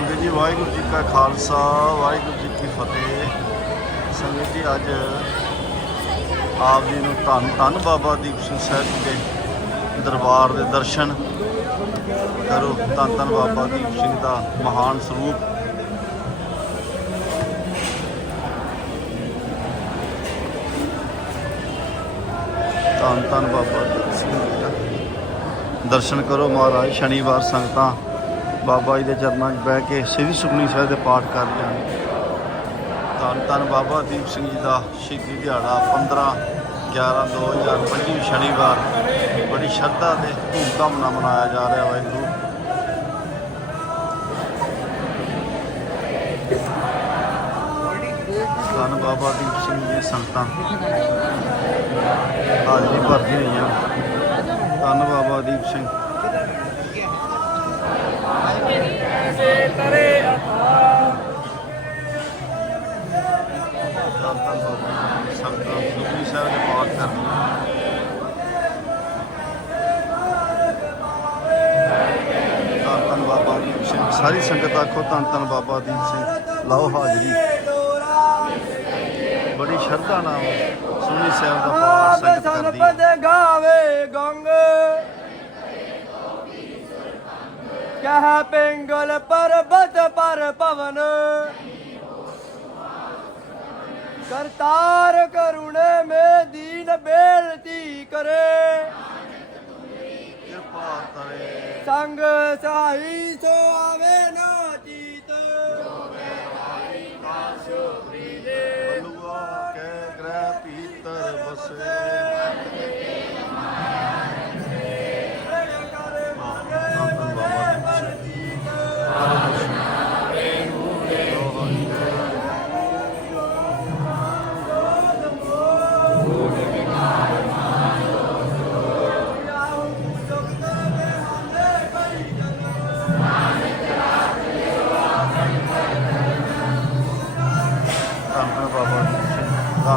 ਸੰਗਤ ਜੀ, ਵਾਹਿਗੁਰੂ ਜੀ ਕਾ ਖਾਲਸਾ, ਵਾਹਿਗੁਰੂ ਜੀ ਕੀ ਫਤਿਹ। ਸੰਗਤ ਜੀ, ਅੱਜ ਆਪ ਜੀ ਨੂੰ ਧੰਨ ਧੰਨ ਬਾਬਾ ਦੀਪ ਸਿੰਘ ਸਾਹਿਬ ਦੇ ਦਰਬਾਰ ਦੇ ਦਰਸ਼ਨ ਕਰੋ। ਧੰਨ ਧੰਨ ਬਾਬਾ ਦੀਪ ਸਿੰਘ ਦਾ ਮਹਾਨ ਸਰੂਪ। ਧੰਨ ਧੰਨ ਬਾਬਾ ਦੀਪ ਸਿੰਘ ਦਾ ਦਰਸ਼ਨ ਕਰੋ। ਮਹਾਰਾਜ, ਸ਼ਨੀਵਾਰ ਸੰਗਤਾਂ ਬਾਬਾ ਜੀ ਦੇ ਚਰਨਾਂ 'ਚ ਬਹਿ ਕੇ ਸ੍ਰੀ ਸੁਖਮਨੀ ਸਾਹਿਬ ਦੇ ਪਾਠ ਕਰ ਜਾਣ ਧੰਨ ਧੰਨ ਬਾਬਾ ਦੀਪ ਸਿੰਘ ਜੀ ਦਾ ਸ਼ਹੀਦੀ ਦਿਹਾੜਾ 15 11 2025 ਸ਼ਨੀਵਾਰ। ਬੜੀ ਸ਼ਰਧਾ ਤੇ ਧੂਮਧਾਮ ਨਾਲ ਮਨਾਇਆ ਜਾ ਰਿਹਾ ਵਾਹਿਗੁਰੂ। ਧੰਨ ਬਾਬਾ ਦੀਪ ਸਿੰਘ ਜੀ ਸੰਗਤਾਂ। ਹਾਜ਼ਰੀ ਭਰਦੀ ਹੋਈਆਂ ਧੰਨ ਬਾਬਾ ਦੀਪ ਸਿੰਘ। ਸਾਰੀ ਸੰਗਤ ਆਖੋ ਧੰਨ ਧੰਨ ਬਾਬਾ ਦੀਪ ਸਿੰਘ। ਲਾਓ ਹਾਜ਼ਰੀ। ਬੜੀ ਸ਼ਰਧਾ ਨਾਲ ਸੁਖਮਨੀ ਸਾਹਿਬ ਦਾ ਪਾਠ ਸੰਗਤ ਕਰਦੀ ਗਾਵੇ ਗੰਗ। ਕਹ ਪਿੰਗਲ ਪਰਬਤ ਪਰ ਪਵਨ। ਕਰਤਾਰ ਕਰੁਣੇ ਮੇ ਦੀਨ ਬੇਨਤੀ ਕਰੇ। ਕਿਰਪਾ ਕਰੇ ਸੰਗ ਸਾਈ ਸੋ ਆਵੇ ਨਾ ਚੀਤ ਬਲੂਆ ਕੈ ਗ੍ਰਹਿ ਪੀਤਰ ਬਸੇ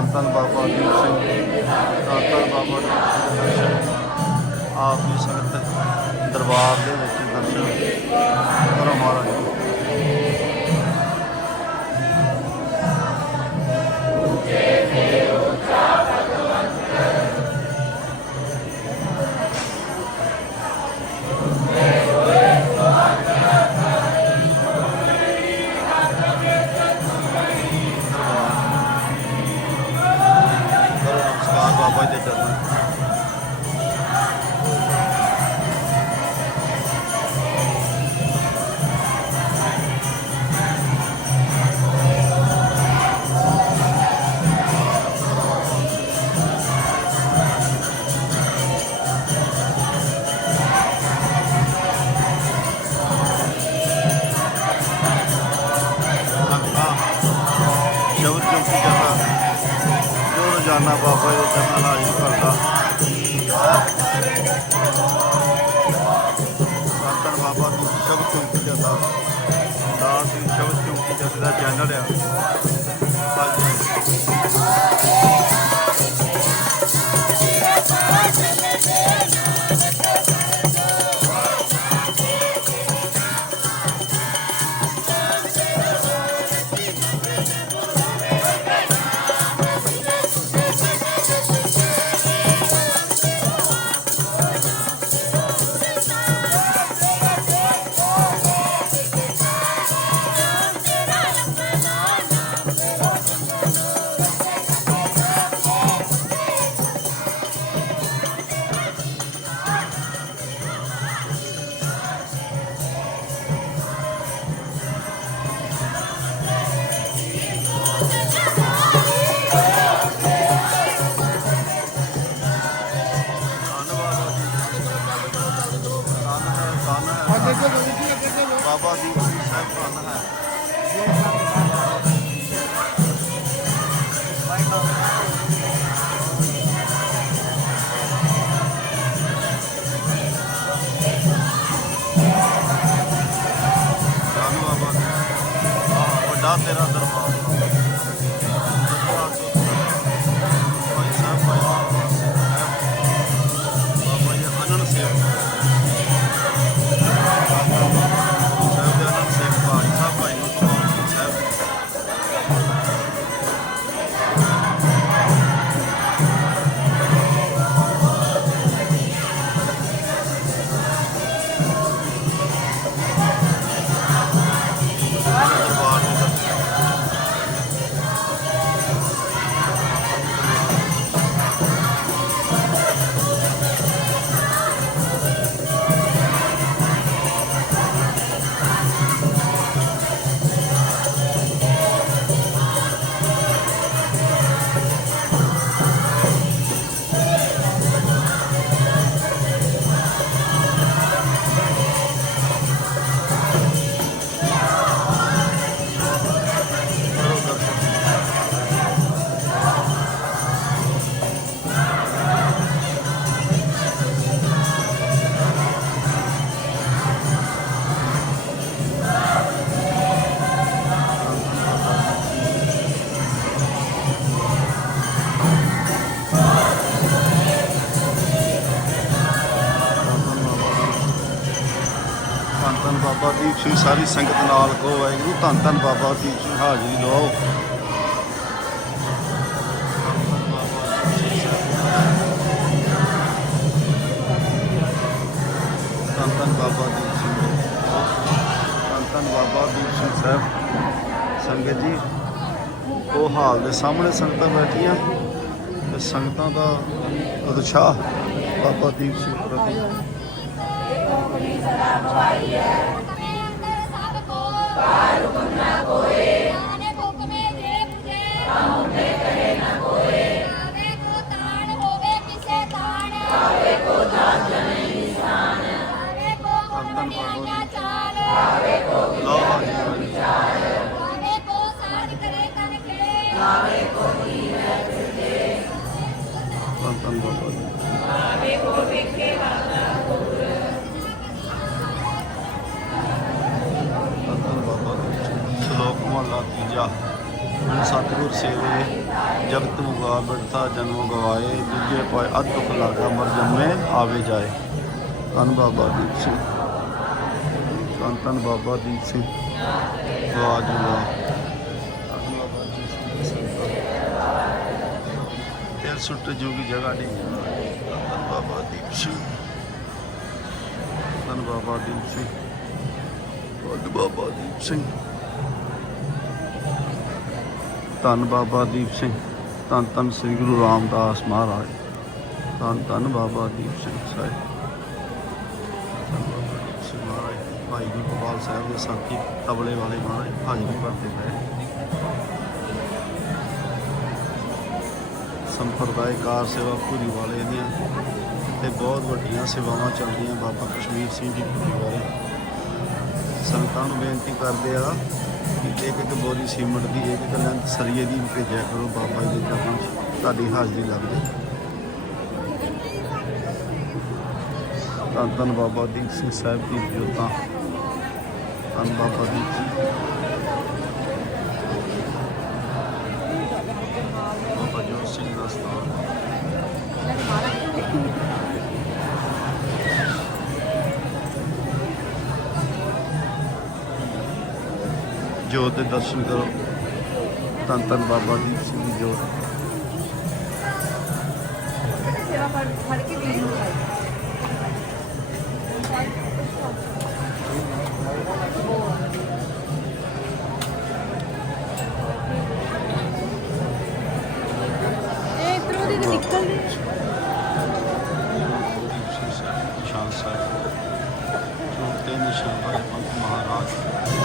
ਧੰਨ ਧੰਨ ਬਾਬਾ ਦੀਪ ਸਿੰਘ ਧੰਨ ਧੰਨ ਬਾਬਾ ਦੀਪ ਸਿੰਘ ਆਪ ਦੀ ਸੰਗਤ ਦਰਬਾਰ ਦੇ ਜੋ ਬਾਬਾ ਜੀ ਦੇ ਚਰਨਾਂ ਨਾਲ ਹਾਜ਼ਰ ਕਰਦਾ। ਸੰਤਨ ਬਾਬਾ ਦੀ ਸ਼ਬਦ ਚੌਕੀ ਕਰਦਾ ਦਾਸ ਸਿੰਘ ਸ਼ਬਦ ਚੌਕੀ ਕਰਦਾ ਚੈਨਲ ਆ। Daha beraber ਧੰਨ ਬਾਬਾ ਦੀਪ ਸਿੰਘ ਸਾਰੀ ਸੰਗਤ ਨਾਲ ਕੋ ਵਾਹਿਗੁਰੂ, ਧੰਨ ਧੰਨ ਬਾਬਾ ਦੀਪ ਸਿੰਘ ਹਾਜ਼ਰੀ ਲਵਾਓ ਧੰਨ ਧੰਨ ਬਾਬਾ ਦੀਪ ਸਿੰਘ ਧੰਨ ਧੰਨ ਬਾਬਾ ਦੀਪ ਸਿੰਘ ਸਾਹਿਬ, ਸੰਗਤ ਜੀ, ਉਹ ਹਾਲ ਦੇ ਸਾਹਮਣੇ ਸੰਗਤਾਂ ਬੈਠੀਆਂ, ਤੇ ਸੰਗਤਾਂ ਦਾ ਉਤਸ਼ਾਹ ਬਾਬਾ ਦੀਪ ਸਿੰਘ ਪ੍ਰਤੀ ਲਓ ਸੇਵੇ, ਜਗਤ ਮੁਗਾ ਬੜਤਾ ਜਨਮ ਗਵਾਏ, ਦੂਜੇ ਪਾਏ ਅਦ ਦੁਖ ਮਰ ਜੰਮੇ, ਆਵੇ ਜਾਏ। ਧੰਨ ਬਾਬਾ ਦੀਪ ਸਿੰਘ। ਧੰਨ ਧੰਨ ਬਾਬਾ ਦੀਪ ਸਿੰਘ। ਵਾਹ ਜੀ ਵਾਹ ਸੁੱਟ ਜੋਗੀ ਜਗ੍ਹਾ ਨਹੀਂ। ਧੰਨ ਬਾਬਾ ਦੀਪ ਸਿੰਘ। ਧੰਨ ਬਾਬਾ ਦੀਪ ਸਿੰਘ। ਧੰਨ ਬਾਬਾ ਦੀਪ ਸਿੰਘ। ਧੰਨ ਬਾਬਾ ਦੀਪ ਸਿੰਘ, ਧੰਨ ਧੰਨ ਸ੍ਰੀ ਗੁਰੂ ਰਾਮਦਾਸ ਮਹਾਰਾਜ, ਧੰਨ ਧੰਨ ਬਾਬਾ ਦੀਪ ਸਿੰਘ ਸਾਹਿਬ। ਧੰਨ ਬਾਬਾ ਦੀਪ ਸਿੰਘ ਮਹਾਰਾਜ, ਭਾਈ ਜੀ ਗੋਪਾਲ ਸਾਹਿਬ ਦੇ ਸਾਥੀ, ਤਬਲੇ ਵਾਲੇ ਮਹਾਰਾਜ ਹਾਜ਼ਰੀ ਭਰਦੇ ਪਏ ਸੰਪਰਦਾਇਕਾਰ ਸੇਵਾ ਪੂਰੀ ਵਾਲੇ ਦੀਆਂ ਤੇ ਬਹੁਤ ਵੱਡੀਆਂ ਸੇਵਾਵਾਂ ਚੱਲਦੀਆਂ ਬਾਬਾ ਕਸ਼ਮੀਰ ਸਿੰਘ ਜੀ ਪੂਰੀ ਵਾਲੇ। ਸੰਗਤਾਂ ਨੂੰ ਬੇਨਤੀ ਕਰਦੇ ਆ ਕਿ ਇੱਕ ਇੱਕ ਬੋਰੀ ਸੀਮਟ ਦੀ, ਇੱਕ ਇੱਕ ਲੈਂਥ ਸਰੀਏ ਦੀ ਭੇਜਿਆ ਕਰੋ ਬਾਬਾ ਜੀ ਦੇ ਚਰਨਾਂ 'ਚ, ਤੁਹਾਡੀ ਹਾਜ਼ਰੀ ਲੱਗ ਜਾਏ। ਧੰਨ ਧੰਨ ਬਾਬਾ ਦੀਪ ਸਿੰਘ ਸਾਹਿਬ ਦੀ ਜੋਤਾਂ। ਧੰਨ ਬਾਬਾ ਦੀਪ ਜੀ। ਬਾਬਾ ਜੋਤ ਸਿੰਘ ਦਾ ਸਥਾਨ। ਜੋਤ ਦੇ ਦਰਸ਼ਨ ਕਰੋ ਧੰਨ ਧੰਨ ਬਾਬਾ ਦੀਪ ਸਿੰਘ ਦੀ ਜੋਤ ਸੇਵਾ ਫੜ ਫੜ ਕੇ ਦੇ ਦਿਓ ਇਹ ਇਧਰੋਂ ਦੀ ਨਿਕਲਦੀ ਦੀਪ ਸਿੰਘ ਸਾਹਿਬ ਨਿਸ਼ਾਨ ਸਾਹਿਬ ਛੋਟੇ ਨਿਸ਼ਾਨ ਭਾਈ ਪੰਤ ਮਹਾਰਾਜ